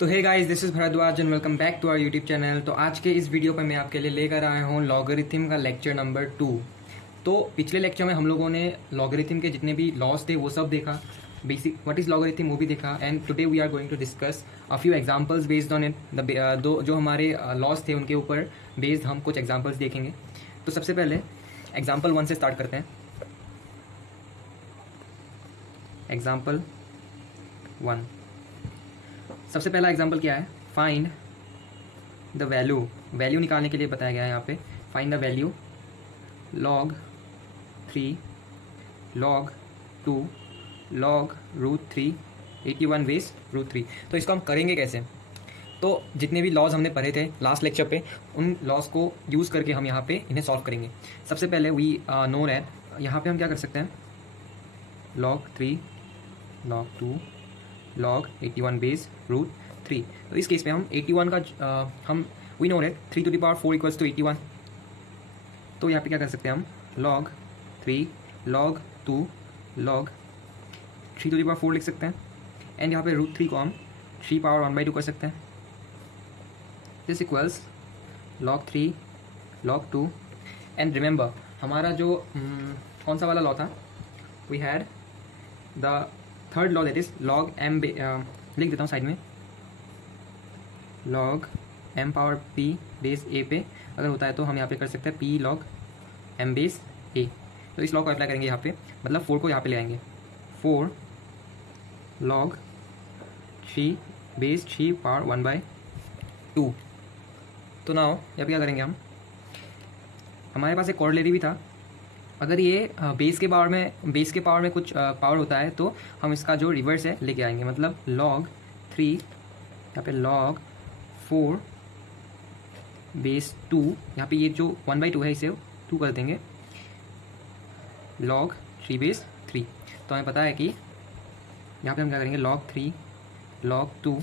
तो hey guys, this is Bharadwaj and welcome back to our YouTube channel. तो आज के इस वीडियो पर मैं आपके लिए लेकर आया हूँ लॉगरिथम का लेक्चर नंबर 2। तो पिछले लेक्चर में हम लोगों ने लॉगरिथम के जितने भी लॉस थे वो सब देखा, बेसिक व्हाट इज लॉगरिथम वो भी देखा। And today we are going to discuss a few examples based on it. दो जो हमारे लॉस थे उनके ऊपर बेस्ड हम कुछ एग्जांपल्स देखेंगे। तो सबसे पहले एग्जाम्पल 1 से स्टार्ट करते हैं। एग्जाम्पल 1, सबसे पहला एग्जाम्पल क्या है? फाइंड द वैल्यू निकालने के लिए बताया गया है यहाँ पे। Find the value log 3 log 2 log √3 81 base √3। तो इसको हम करेंगे कैसे? तो जितने भी लॉज हमने पढ़े थे लास्ट लेक्चर पे, उन लॉज को यूज़ करके हम यहाँ पे इन्हें सॉल्व करेंगे। सबसे पहले वी नो दैट यहाँ पे हम क्या कर सकते हैं, log 3 log 2 log 81 बेस √3। तो इस केस में हम 81 का हम we know that 3 to the power 4 equals to 81। तो यहाँ पे क्या कर सकते हैं हम, log 3 log 2 log 3 to the power 4 लिख सकते हैं। एंड यहाँ पे √3 को हम 3 power 1/2 कर सकते हैं। This equals log 3 log 2। And remember हमारा जो कौन सा वाला लॉ था, we had the third law that is log m लिख देता हूँ साइड में, log m power p base a पे अगर होता है तो हम यहाँ पे कर सकते हैं p log m base a। तो इस लॉ को अप्लाई करेंगे यहाँ पे, मतलब 4 को यहाँ पे ले आएंगे, 4 log 3 बेस 3 पावर 1/2। तो नाउ यहाँ पे क्या करेंगे हम, हमारे पास एक कॉर्डिलेटरी भी था। अगर ये बेस के पावर में कुछ पावर होता है तो हम इसका जो रिवर्स है लेके आएंगे, मतलब log 3 यहाँ पे log 4 बेस 2, यहाँ पे ये जो 1/2 है इसे 2 कर देंगे, log 3 बेस 3। तो हमें पता है कि यहाँ पे हम क्या करेंगे, log 3 log 2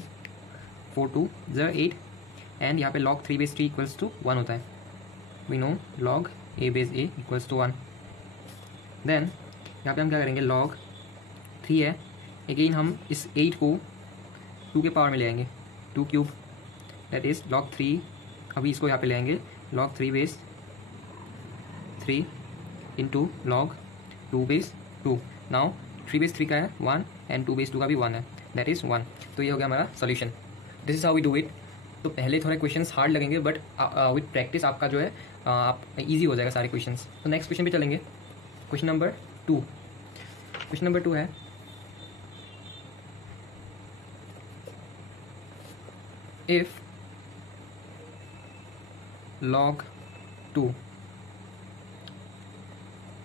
4 2 0 8 एंड यहाँ पे log 3 बेस 3 इक्वल्स टू 1 होता है। We know log a base a equals to 1। Then यहाँ पे हम क्या करेंगे, log 3 है, अगेन हम इस 8 को 2 के पावर में ले आएंगे, 2 क्यूब, दैट इज log 3। अभी इसको यहाँ पे ले आएंगे, log 3 base 3 into log 2 base 2। Now 3 base 3 का है 1 एंड 2 बेस 2 का भी 1 है, दैट इज 1। तो ये हो गया हमारा solution. This is how we do it. तो पहले थोड़े क्वेश्चंस हार्ड लगेंगे, बट विद प्रैक्टिस आपका जो है आप ईजी हो जाएगा सारे क्वेश्चंस। तो नेक्स्ट क्वेश्चन पे चलेंगे, क्वेश्चन नंबर 2। क्वेश्चन नंबर 2 है, if log 2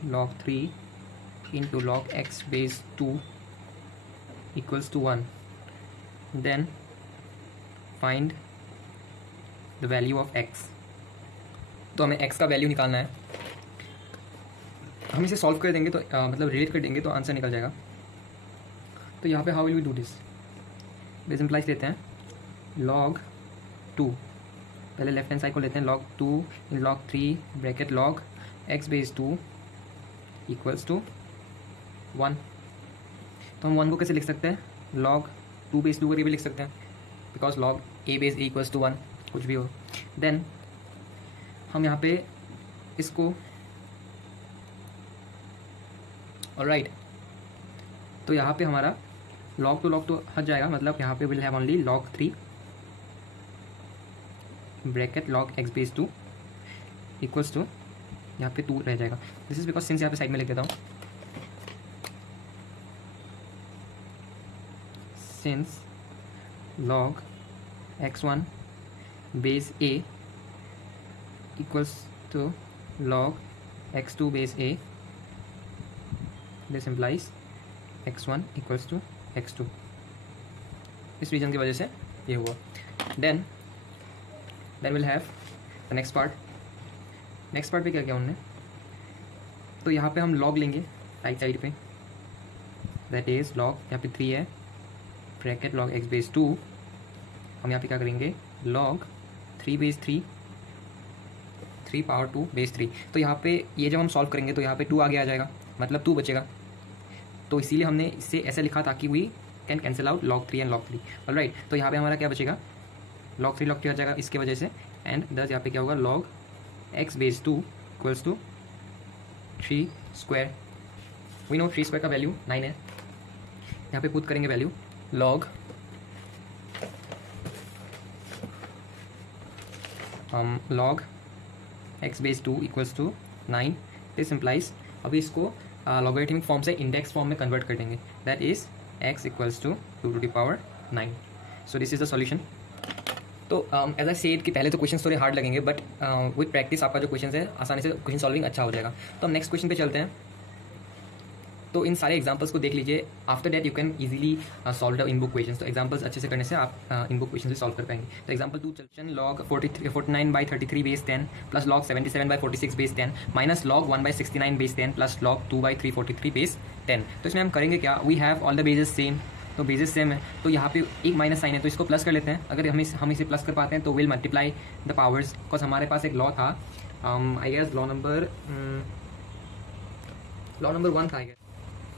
log 3 into log x base 2 equals to 1, then find the value of x। तो हमें x का वैल्यू निकालना है। हम इसे सॉल्व कर देंगे तो मतलब रिलेट कर देंगे तो आंसर निकल जाएगा। तो यहाँ पे how will we do this, base implies लेते हैं, log 2 पहले लेफ्ट हैंड साइड को लेते हैं, log 2 in log 3 bracket log x base 2 equals to 1। तो हम 1 को कैसे लिख सकते हैं, log 2 बेस 2 करके भी लिख सकते हैं, because log a base a equals to 1, कुछ भी हो। देन हम यहाँ पे इसको ऑलराइट, तो यहाँ पे हमारा log तो हट जाएगा, मतलब यहाँ पे will have only log 3 bracket log x base 2 equals to, यहाँ पे 2 रह जाएगा। दिस इज बिकॉज सिंस यहाँ पे साइड में लिख देता हूँ, since log x1 base a equals to log x2 base a, this implies x1 equals to x2। इस रीजन की वजह से ये हुआ। Then will have the next part. Next part पे क्या किया उन्होंने, तो यहाँ पे हम log लेंगे राइट साइड पे, दैट इज log यहाँ पे 3 है ब्रैकेट log x बेस 2। हम यहाँ पे क्या करेंगे, log 3 बेस 3 3 पावर 2 बेस 3। तो यहाँ पे ये जब हम सॉल्व करेंगे तो यहाँ पे 2 आगे आ जाएगा, मतलब 2 बचेगा। तो इसीलिए हमने इसे ऐसे लिखा ताकि we can cancel out log 3 and log 3. Alright, तो यहाँ पे हमारा क्या बचेगा, log 3 हो जाएगा इसके वजह से, एंड दस यहाँ पे क्या होगा log x base 2 equals to 3 square. We know 3 square का वैल्यू 9 है. यहाँ पे पुट करेंगे value log log x base 2 equals to 9. This implies, अभी इसको लॉगरिथमिक फॉर्म से इंडेक्स फॉर्म में कन्वर्ट कर देंगे. That is x equals to 2 to the power 9. So this is the solution. तो एज आई सेड कि पहले तो क्वेश्चन थोड़े हार्ड लगेंगे, बट विद प्रैक्टिस आपका जो क्वेश्चन है आसानी से क्वेश्चन सॉल्विंग अच्छा हो जाएगा. तो हम नेक्स्ट क्वेश्चन पे चलते हैं. तो इन सारे एग्जांपल्स को देख लीजिए. After that you can easily solve the in book question. तो एग्जांपल्स अच्छे से करने से आप इन बुक क्वेश्चन से सॉल्व कर पाएंगे. तो एग्जांपल 2 चलते log 49 by 33 base 10 plus log 77 by 46 base 10 minus log 1 by 69 base 10 plus log 2 by 343 base 10. तो इसमें हम करेंगे क्या, we have all the bases same. तो बेजेस सेम है, तो यहाँ पे एक माइनस साइन है, तो इसको प्लस कर लेते हैं. अगर हम इसे प्लस कर पाते हैं तो will multiply the powers. Because हमारे पास एक लॉ था, आई गेस लॉ नंबर 1 था.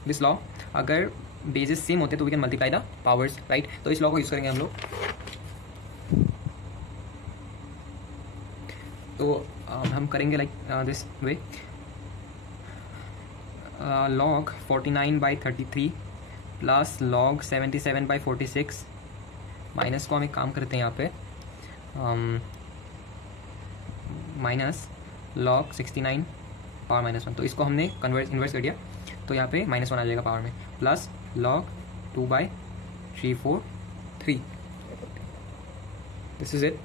दिस लॉ, अगर बेजेस सेम होते तो we can multiply the powers, right. तो इस लॉ को यूज करेंगे हम लोग. तो हम करेंगे like this way. log 49 by 33 plus log 77 by 46 minus को हम एक काम करते हैं यहाँ पे, माइनस log 69 पावर माइनस 1. तो इसको हमने इन्वर्स कर दिया, तो यहाँ पे -1 आ जाएगा पावर में, plus log 2 by 343. This is it.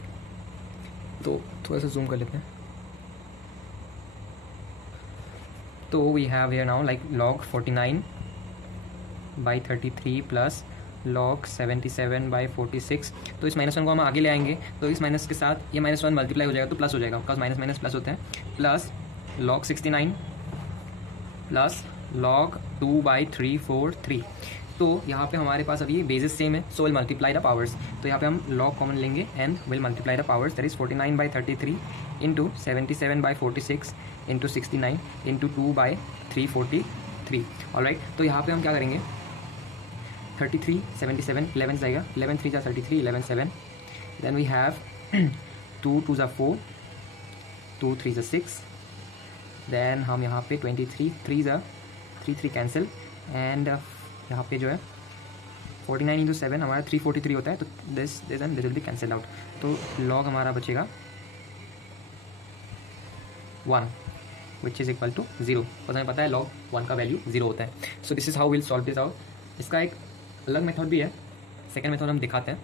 तो थोड़ा सा जूम कर लेते हैं. तो we have here now like log 49 by 33 plus log 77 by 46. तो इस -1 को हम आगे ले आएंगे, तो इस माइनस के साथ ये -1 मल्टीप्लाई हो जाएगा तो प्लस हो जाएगा, बिकॉज माइनस माइनस प्लस होते हैं. Plus log 69 plus log 2 by 343. तो यहाँ पे हमारे पास अभी बेसिस सेम है, so will multiply the powers. तो यहाँ पे हम log कॉमन लेंगे and will multiply the powers. That is 49 by 33 into 77 by 46 into 69 into 2 by 343. Alright, तो यहाँ पे हम क्या करेंगे, 33 77 11 जाएगा, 11 3 जा 33, 11 7. देन वी हैव 2 2 जा 4, 2 3 जा 6. देन हम यहाँ पे 23 3 जा 3 कैंसिल, एंड यहाँ पे जो है 49 इंटू 7 हमारा 343 होता है. तो this and this will be cancel out. तो log हमारा बचेगा 1 विच इज़ इक्वल टू 0. तो हमें पता है log 1 का वैल्यू 0 होता है. सो this is how will solve this out. इसका एक अलग मेथड भी है, सेकेंड मेथड हम दिखाते हैं.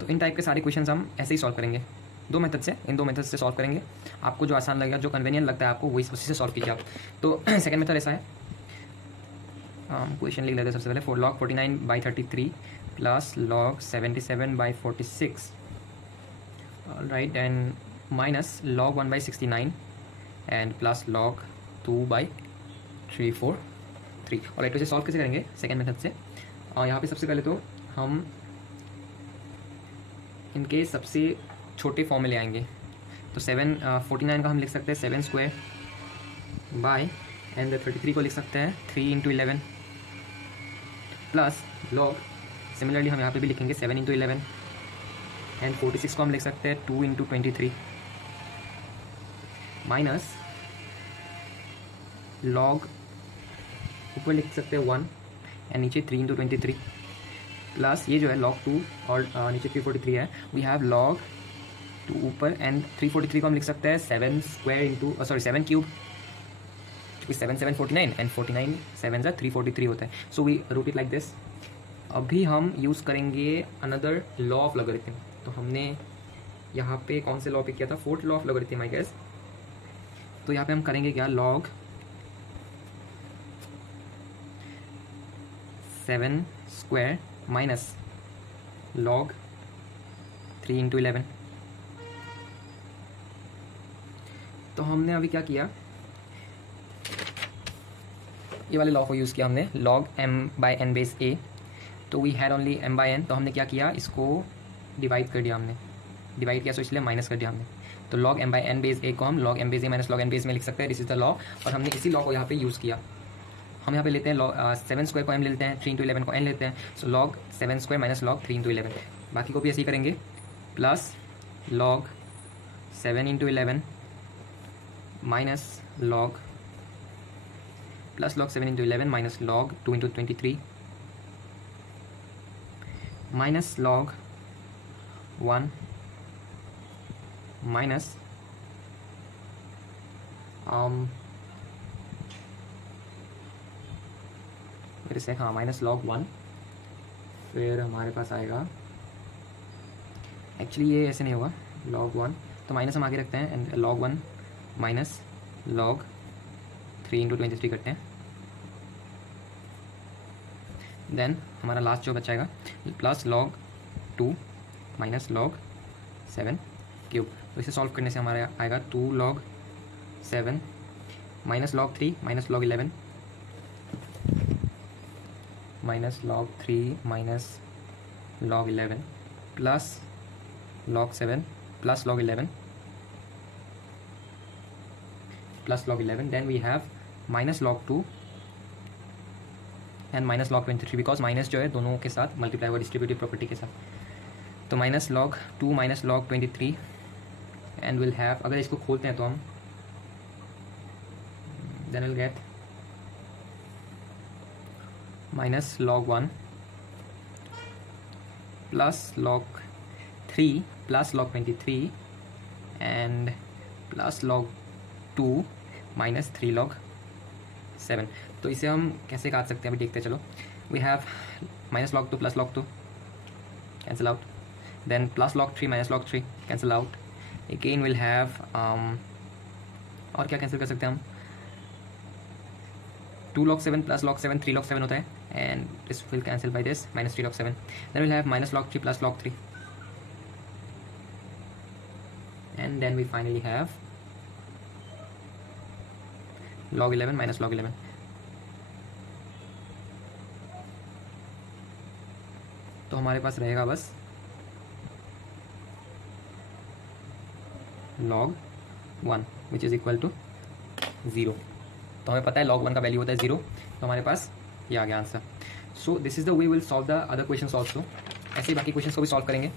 तो इन टाइप के सारे क्वेश्चन हम ऐसे ही सॉल्व करेंगे, दो मेथड से, इन दो मेथड से सॉल्व करेंगे. आपको जो आसान लगेगा, जो कन्वीनियंट लगता है आपको, वही उसी से सॉल्व कीजिए आप. तो सेकेंड मेथड ऐसा है, क्वेश्चन लिख लेते हैं सबसे पहले. log 49 by 33 plus log 77 by 46, right, and minus log 1 by 69 and plus log 2 by 343. और राइट, इसे सॉल्व कैसे करेंगे सेकेंड मेथड से. यहाँ पे सबसे पहले तो हम इनके सबसे छोटे फॉर्म में ले आएंगे. तो 49 का हम लिख सकते हैं 7 स्क्वायर बाय, एंड 33 को लिख सकते हैं 3 इंटू 11 प्लस log, सिमिलरली हम यहाँ पे भी लिखेंगे 7 इंटू 11, एंड 46 को हम लिख सकते हैं 2 इंटू 23 माइनस log, ऊपर लिख सकते हैं 1 एंड नीचे 3 इंटू 23 प्लस ये जो है log 2 और नीचे 343 है. वी हैव log 2 ऊपर एंड 343 को हम लिख सकते हैं 7 स्क्वायर इंटू 7 क्यूब, 7 7 49 एंड 49 7 जा 343 होता है. So we root it like this. अभी हम यूज़ करेंगे अनदर लॉ ऑफ लॉगरिथम. तो हमने यहाँ पे कौन से लॉ पे किया था, fourth law of logarithm I guess. तो यहाँ पे हम करेंगे क्या, log 7 square minus log 3 into 11. तो हमने अभी क्या किया, ये वाले लॉ को यूज़ किया हमने, log m by n base a. तो we had only m by n, तो हमने क्या किया, इसको डिवाइड कर दिया. हमने डिवाइड किया, सो इसलिए माइनस कर दिया हमने. तो log m by n base a को हम log m base a minus log n base में लिख सकते हैं. दिस इज द लॉ, और हमने इसी लॉ को यहाँ पे यूज़ किया. हम यहाँ पे लेते हैं लॉग 7 स्क्वायर को m लेते हैं, 3 इंटू 11 को n लेते हैं, सो log 7 square minus log 3 into 11। बाकी को भी ऐसे ही करेंगे, plus log 7 into 11 minus log plus log 7 into 11 minus log 2 into 23 minus log 1 minus फिर से हाँ माइनस log 1, फिर हमारे पास आएगा, एक्चुअली ये ऐसे नहीं होगा, log 1 तो माइनस हम आगे रखते हैं, and log 1 minus log 3 into 23 करते हैं। देन हमारा लास्ट जो बचाएगा plus log 2 minus log 7 cube. तो इसे सॉल्व करने से हमारा आएगा 2 log 7 minus log 3 minus log 11 minus log 3 minus log 11 plus log 7 plus log 11 plus log 11। Then we have minus log 2 and minus log 23, because minus जो है दोनों के साथ मल्टीप्लाई हुआ डिस्ट्रीब्यूटिव प्रॉपर्टी के साथ। तो minus log 2 minus log 23 and will have, अगर इसको खोलते हैं तो हम then will get minus log 1 plus log 3 plus log 23 and plus log 2 minus 3 log 7। तो इसे हम कैसे काट सकते हैं अभी देखते हैं, चलो। We have minus log 2 plus log 2 cancel out, then plus log 3 minus log 3 cancel out, again will have और क्या कैंसिल कर सकते हैं हम, 2 log 7 प्लस log 7 3 log 7 होता है, and this will cancel by this minus 3 log 7। Then will have minus log 3 plus log 3 and then we finally have log 11 minus log 11। तो हमारे पास रहेगा बस log 1 which is equal to 0। तो हमें पता है log 1 का वैल्यू होता है 0, तो हमारे पास ये आ गया answer. So this is the way will solve the other questions also. ऐसे ही बाकी क्वेश्चंस को भी सॉल्व करेंगे।